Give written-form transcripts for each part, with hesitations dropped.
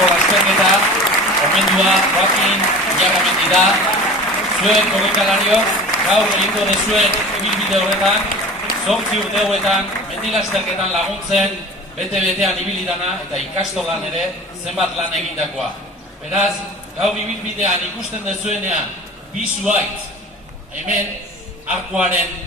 Arteko lasterketa, omendua, Joaquin, Ilarramendi da, zuen korrikalariok, gaur egingo dezuen ibilbide horretan, 8 urte hauetan, mendilasterketan laguntzen, bete-betean ibilidana eta ikastolan ere zenbat lan egindakoa. Beraz, gaur ibilbidean ikusten dezuenean, bi zuhaitz, hemen arkuaren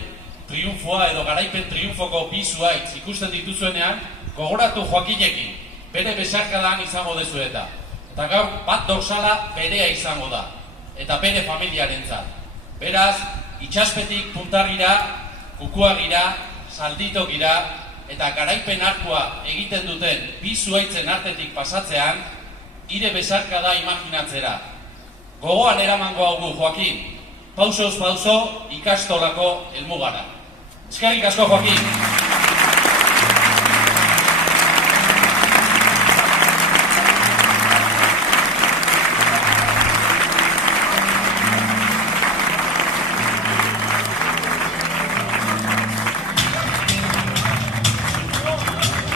triunfoa edo garaipen triunfoko bi zuhaitz ikusten dituzuenean, gogoratu Joaquinekin, bere besarkadan izango dezueta. Eta gaur bat dorsala berea izango da, eta bere familiarentzat. Beraz, itxaspetik puntargira, kukuagira, salditokira, eta garaipen arkua egiten duten bi zuhaitzen artetik pasatzean, ire besarkada imaginatzera. Gogoan eramango haugu, Joaquin, pausoz pauso ikastolako helmugara. Eskerrik asko, Joaquin!